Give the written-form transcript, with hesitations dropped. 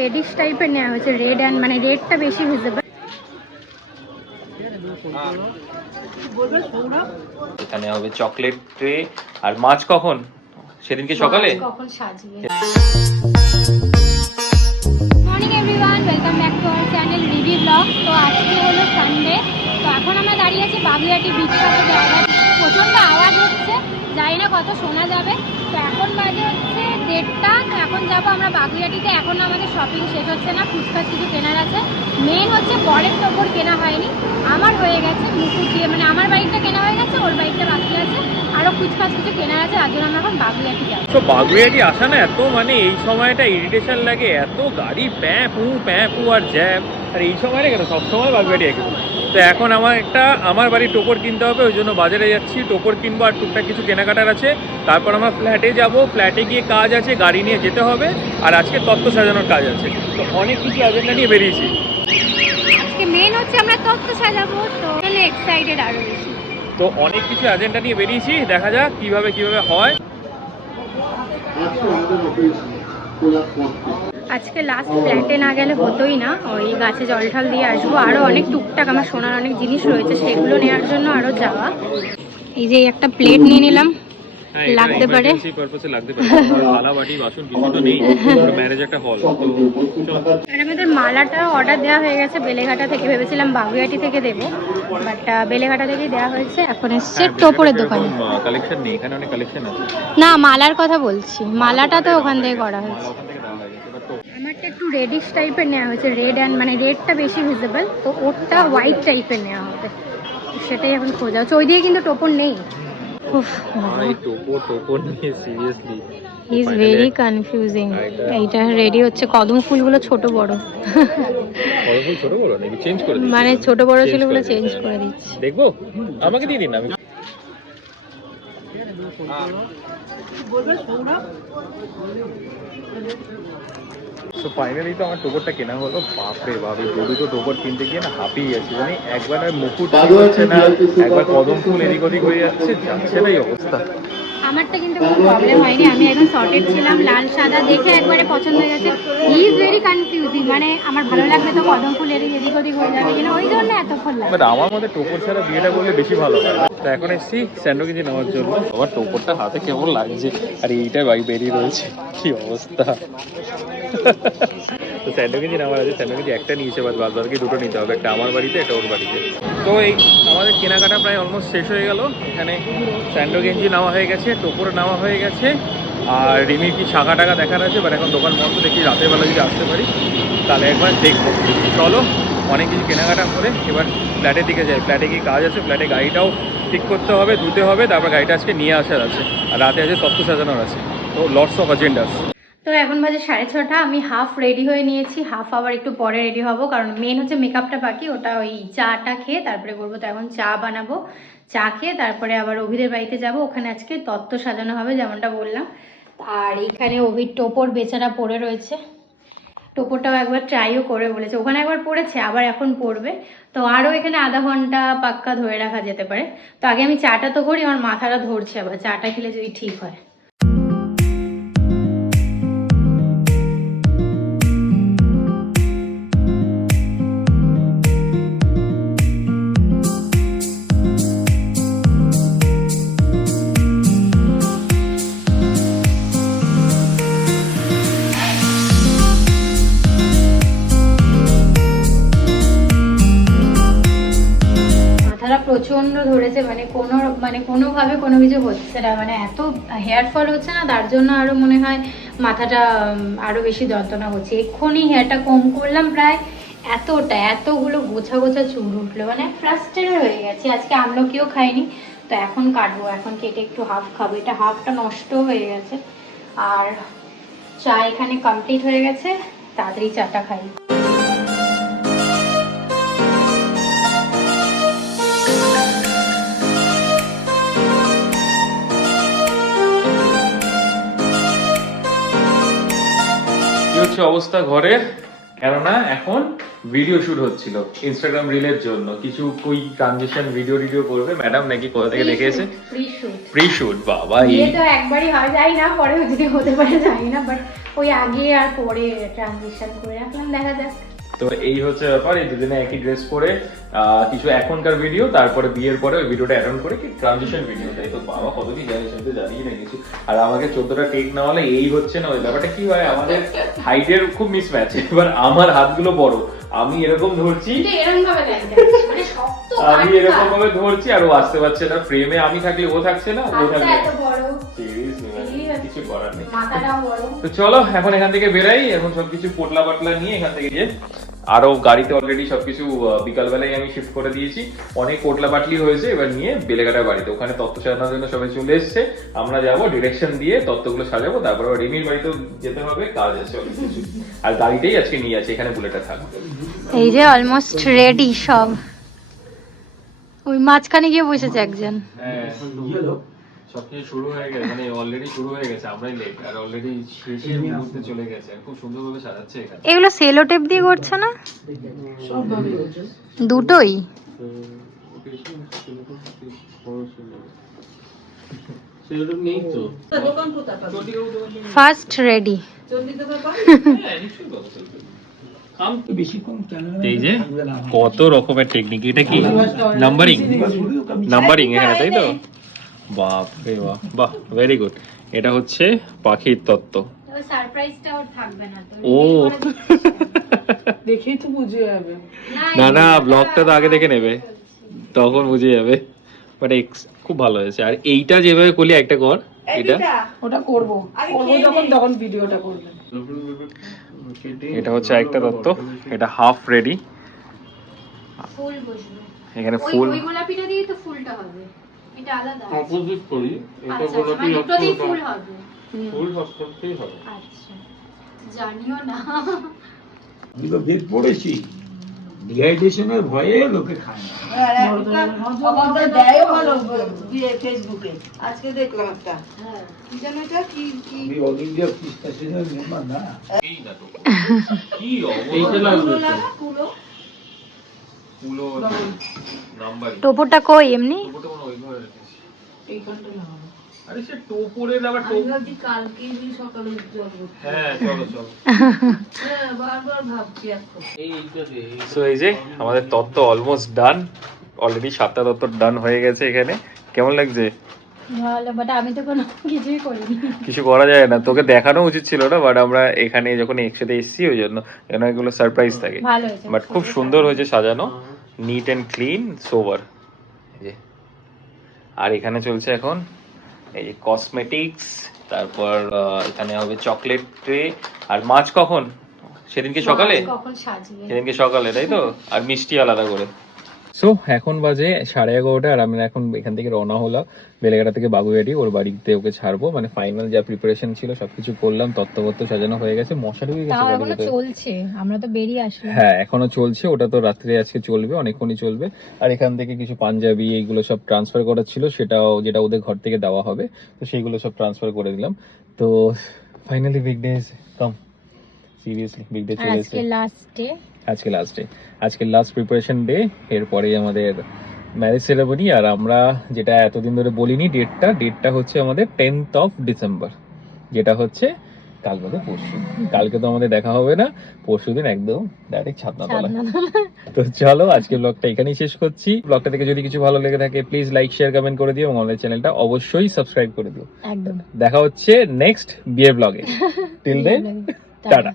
Radish টাইপের নেওয়া হয়েছে, রেড অ্যান্ড মানে রেডটা বেশি ভিজিবল। এখানে হবে চকলেট ট্রে। আর মাছ কখন? সেদিনকে সকালে কখন সাজিয়ে। Morning everyone, welcome back to our channel রিভি ব্লগ। তো আজকে হলো সানডে। তো এখন আমরা দাঁড়িয়ে আছি বাগুইআটি বিখ্যাত জায়গায়। প্রচণ্ড আওয়াজ হচ্ছে, জানি না কত শোনা যাবে। তো এখন বাজে হচ্ছে 1:30। তো এখন যাবো আমরা বাগুইআটিতে। এখন আমাদের শপিং শেষ হচ্ছে না, ফুচকাচ কিছু কেনার আছে। মেন হচ্ছে বরের টোপর কেনা হয়নি, আমার হয়ে গেছে। মুকুট দিয়ে মানে আমার বাইকটা কেনা হয়ে গেছে, ওর বাইকটা বাকি আছে। আরও ফুচকাচ কিছু কেনার আছে, তার জন্য আমরা এখন বাগুইআটি যাবো। তো বাগুইআটি আসা না এত মানে এই সময়টা ইরিটেশন লাগে, এত গাড়ি প্যাঁ পু আর জ্যাম। আর এই সময়টা কেন সবসময় বাগুইআটি একদম। তো এখন আমার বাড়ির টোপর কিনতে হবে, ওই জন্য বাজারে যাচ্ছি, টোপর কিনবো আর টুকটাক কিছু কেনাকাটার আছে। তারপর আমার ফ্ল্যাটে যাব, ফ্ল্যাটে গিয়ে কাজ আছে, গাড়ি নিয়ে যেতে হবে। আর আজকে তত্ত্ব সাজানোর কাজ আছে। তো অনেক কিছু এজেন্ডা নিয়ে বেরিয়েছি। আজকে মেন হচ্ছে আমরা তত্ত্ব সাজাবো, তো এক্সাইটেড আরো বেশি। তো অনেক কিছু এজেন্ডা নিয়ে বেরিয়েছি, দেখা যাক কিভাবে হয়। আজকে লাস্ট ফ্ল্যাটে না গেলে হতোই না, ওই গাছে জল ঠল দিয়ে আসবো। আরও অনেক টুকটাক আমার সোনার অনেক জিনিস রয়েছে, সেগুলো নেওয়ার জন্য আরও যাওয়া। এই যে একটা প্লেট নিয়ে নিলাম, লাগতে পারে। আর আমাদের মালাটা অর্ডার দেওয়া হয়ে গেছে বেলেঘাটা থেকে, ভেবেছিলাম বাগুইআটি থেকে দেবো, বাট বেলেঘাটা থেকেই দেওয়া হয়েছে। এখন এসছে টোপরের দোকানে। কালেকশন নেই এখানে, অনেক কালেকশন আছে। না, মালার কথা বলছি, মালাটা তো ওখান থেকে করা হয়েছে। আমারটা একটু রেডিশ টাইপের নেওয়া হয়েছে, রেড অ্যান্ড মানে রেডটা বেশি ভিজিবল, তো ওরটা হোয়াইট টাইপের নেওয়া হবে, সেটাই এখন খোঁজা হচ্ছে। ওই দিকে কিন্তু টোপর নেই। Is very confusing. এইটা রেডি হচ্ছে, কদম ফুলগুলো ছোট বড়, মানে ছোট বড় ছিল বলে চেঞ্জ করে দিচ্ছি। দেখবো, আমাকে দিয়ে দিন, আমি তো ফাইনালি তো আমার টোপরটা কেনা হলো। বাপরে বাপ, এই দুটো টোপর কিনতে গিয়ে না হাঁপিয়ে যাচ্ছে। মানে একবার মুকুট হচ্ছে না, একবার কদম ফুল এদিক ওদিক হয়ে যাচ্ছে না এই অবস্থা। আমারটা কিন্তু কোনো প্রবলেম হয়নি, আমি একদম সর্টেড ছিলাম। লাল সাদা দেখে একবারে পছন্দ হয়ে গেছে। ইজ ভেরি কনফিউজিং, মানে আমার ভালো লাগবে তো কদম ফুল এদিক ওদিক হয়ে যাবে কিনা, ওই জন্য এতক্ষণ লাগে। বাট আমার মধ্যে টোপর ছাড়া বিয়েটা করলে বেশি ভালো হয়। তো এখন এসেছি স্যান্ডো কেজি নেওয়ার জন্য। আমার টোপরটা হাতে কেমন লাগছে, আর এইটাই বাইক বেরিয়ে রয়েছে, কি অবস্থা। তো স্যান্ডো কেজি নেওয়ার আছে, স্যান্ডো কেজি একটা নিয়েছে, বাদ বাকি দুটো নিতে হবে, একটা আমার বাড়িতে, একটা ওর বাড়িতে। তো এই আমাদের কেনাকাটা প্রায় অলমোস্ট শেষ হয়ে গেল। এখানে স্যান্ডো গেঞ্জি নেওয়া হয়ে গেছে, টোপর নেওয়া হয়ে গেছে, আর রিমির কি শাখা টাকা দেখার আছে। বাট এখন দোকান বন্ধ, দেখি রাতের বেলা যদি আসতে পারি তাহলে একবার দেখবো। চলো, অনেক কিছু কেনাকাটা করে এবার ফ্ল্যাটের দিকে যাই। ফ্ল্যাটে গিয়ে কাজ আছে, ফ্ল্যাটে গাড়িটাও ঠিক করতে হবে, ধুতে হবে, তারপর গাড়িটা আজকে নিয়ে আসার আছে, আর রাতে আছে তত্ত্ব সাজানোর আছে। তো লটস অফ এজেন্ডাস। তো এখন বাজে 6:30, আমি হাফ রেডি হয়ে নিয়েছি, হাফ আবার একটু পরে রেডি হব, কারণ মেন হচ্ছে মেকআপটা বাকি, ওটা ওই চাটা খেয়ে তারপরে করবো। তো এখন চা বানাবো, চা খেয়ে তারপরে আবার অভিদের বাড়িতে যাব, ওখানে আজকে তত্ত্ব সাজানো হবে যেমনটা বললাম। আর এইখানে অভির টোপর বেচারা পরে রয়েছে, টোপরটাও একবার ট্রাইও করে বলেছে, ওখানে একবার পড়েছে আবার এখন পড়বে। তো আরও এখানে আধা ঘন্টা পাক্কা ধরে রাখা যেতে পারে। তো আগে আমি চাটা তো করি, আমার মাথাটা ধরছে আবার, চাটা খেলে যদি ঠিক হয়। প্রচন্ড ধরেছে, মানে কোনোভাবে কোনো কিছু হচ্ছে না, মানে এত হেয়ার ফল হচ্ছে না, তার জন্য আরো মনে হয় মাথাটা আরো বেশি যন্ত্রণা হচ্ছে। এক্ষুনি হেয়ারটা কম করলাম, প্রায় এতগুলো গোছা গোছা চুল উঠলো, মানে ফ্রাস্ট্রেটেড হয়ে গেছে। আজকে আমলকিও খাইনি, তো এখন কাটবো, এখন কেটে একটু হাফ খাবো, এটা হাফটা নষ্ট হয়ে গেছে। আর চা এখানে কমপ্লিট হয়ে গেছে, তাড়াতাড়ি চাটা খাই। হচ্ছে অবস্থা ঘরের, কেননা এখন ভিডিও শুট হচ্ছিল ইনস্টাগ্রাম রিলের জন্য। কিছু কই ট্রানজিশন ভিডিও করবে ম্যাডাম, নাকি কোথা থেকে দেখে এসে প্রি শুট। বাবা, এই তো একবারই হয়, যাই না পরে যদি হতে পারে জানি না, বাট ওই আগে আর পরে ট্রানজিশন করে রাখলাম, দেখা যাক। তো এই হচ্ছে ব্যাপার, এই দুজনে একই ড্রেস পরে কিছু এখনকার ভিডিও, তারপরে বিয়ের পরে ওই ভিডিওটা অ্যাটেন্ড করে কি ট্রানজিশন ভিডিও। তাই তো বাবা কত কি জানিস, আমি তো জানিই না কিছু। আর আমাকে 14টা টেক না হলে এই হচ্ছে না। ওই ব্যাপারটা কি হয়, আমাদের হাইটের খুব মিসম্যাচ। এবার আমার হাতগুলো বড়, আমি এরকম ধরছি, আমি এরকম ভাবে ধরছি আর ও আসতে পারছে না। ফ্রেমে আমি থাকলে ও থাকছে না, ও থাকলে কিছু করার নেই। তো চলো এখন এখান থেকে বেরাই, এখন সবকিছু পোটলা পাটলা নিয়ে এখান থেকে গিয়ে আরো গাড়িতে অলরেডি সবকিছু বিকালবেলায় আমি শিফট করে দিয়েছি, অনেক পোটলা পাটলি হয়েছে। এবার নিয়ে বেলেঘাটার বাড়িতে, ওখানে তত্ত্ব সাজানোর জন্য সবাই চলে এসছে। আমরা যাবো ডিরেকশন দিয়ে তত্ত্বগুলো সাজাবো, তারপর রিমির বাড়িতেও যেতে হবে, কাজ আছে অনেক কিছু। আর গাড়িটাই আজকে নিয়ে আছে, এখানে বুলেটটা থাকবে। এই যে অলমোস্ট রেডি সব, ওই মাঝখানে গিয়ে বসেছে একজন। হ্যাঁ সবকিছু শুরু হয়ে গেছে, মানে অলরেডি শুরু হয়ে গেছে, আমরাই লেট। আর অলরেডি শেষের মুহূর্তে চলে গেছে, খুব সুন্দরভাবে সাজাচ্ছে এখানে। এগুলো সেলো টেপ দিয়ে করছে না? দুটোই ফার্স্ট রেডি। এই যে কত রকমের টেকনিক, এটা কি নাম্বারিং, নাম্বারিং এখানে, তাই তো? বাপ রে বাহ, বাহ ভেরি গুড। এটা হচ্ছে পাখির তত্ত্ব। সারপ্রাইজটা ওর থাকবে না তো, ও দেখেই তো বুঝে যাবে। না না, ব্লগটা তো আগে দেখে নেবে, তখন বুঝে যাবে। বাট খুব ভালো হয়েছে। আর এইটা যেভাবে করলি একটা কর, এটা ওটা করব যখন তখন ভিডিওটা করবে। এটা হচ্ছে একটা তত্ত্ব, এটা হাফ রেডি। ফুল বসবে এখানে ফুল, ওই গোলাপিটা দিয়ে তো ফুলটা হবে, এটা আলাদা। অপোজিট করি, এটা আচ্ছা, গোলাপি মানে দুটো দিয়ে ফুল হবে। ফুল করতেই হবে। আচ্ছা, জানিও না। আমি তো বেদ পড়েছি, ডিহাইড্রেশনের ভয়ে লোকে খায় না। ফেসবুকে আজকে দেখলাম একটা, কি জানো এটা, কি আমি অল ইন্ডিয়া ফিশ অ্যাসোসিয়েশনের মেম্বার না। এই না তো কি অবস্থা লাগছে, পুরো নাম্বারিং। টোপরটা কই এমনি? ওটা মনে ওই ঘরে রেখেছি। এইখানটা লাগাবো। আরে সে টোপরে আবার আমি ভাবছি কালকে সকালে জল করতে। হ্যাঁ চলো চলো। হ্যাঁ বারবার ভাবছি এখন। সো এই যে আমাদের তত্ত্ব অলমোস্ট ডান, অলরেডি 7টা তত্ত্ব ডান হয়ে গেছে এখানে। কেমন লাগছে? ভালো, বাট আমি তো কোনো কিছুই করিনি। কিছু করা যায় না, তোকে দেখানো উচিত ছিল না, বাট আমরা এখানে যখন একসাথে এসেছি ওই জন্য, কেন এগুলো সারপ্রাইজ থাকে। ভালো হয়েছে, বাট খুব সুন্দর হয়েছে সাজানো, নিট অ্যান্ড ক্লিন, সোবার। আর এখানে চলছে এখন এই যে কসমেটিক্স, তারপর এখানে হবে চকলেট ট্রে। আর মাছ কখন? সেদিনকে সকালে, কখন সাজবে? সেদিনকে সকালে, তাই তো? আর মিষ্টি আলাদা করে। সো এখন বাজে 11:30, আর আমি এখন এখান থেকে রওনা হলাম বেলেঘাটা থেকে বাগুইহাটি, ওর বাড়িতে ওকে ছাড়বো। মানে ফাইনাল যা প্রিপারেশন ছিল সবকিছু করলাম, তত্ত্ববত্ত সাজানো হয়ে গেছে, মশারি হয়ে গেছে তাও বাড়ির এখনো ভিতরে। চলছে, আমরা তো বেরিয়ে আসলাম। হ্যাঁ এখনো চলছে, ওটা তো রাত্রে আজকে চলবে, অনেকক্ষণই চলবে। আর এখান থেকে কিছু পাঞ্জাবি এইগুলো সব ট্রান্সফার করার ছিল, সেটাও যেটা ওদের ঘর থেকে দেওয়া হবে, তো সেইগুলো সব ট্রান্সফার করে দিলাম। তো ফাইনালি বিগ ডে কাম, সিরিয়াসলি বিগ ডে চলে এসেছে। আজকে লাস্ট ডে, আজকে লাস্ট ডে, আজকে লাস্ট প্রিপারেশন ডে। এরপরে আমাদের ম্যারেজ সেরেমনি। আর আমরা যেটা এতদিন ধরে বলিনি, ডেটটা হচ্ছে আমাদের 10th of December, যেটা হচ্ছে কাল বাদে পরশু। কালকে তো আমাদের দেখা হবে না, পরশুদিন একদম ডাইরেক্ট ছাদনাতলা। তো চলো আজকে ব্লগটা এখানেই শেষ করছি। ব্লগটা থেকে যদি কিছু ভালো লেগে থাকে প্লিজ লাইক শেয়ার কমেন্ট করে দিও, এবং আমাদের চ্যানেলটা অবশ্যই সাবস্ক্রাইব করে দিও। একদম। দেখা হচ্ছে নেক্সট বিয়ের ব্লগে। Till then tata.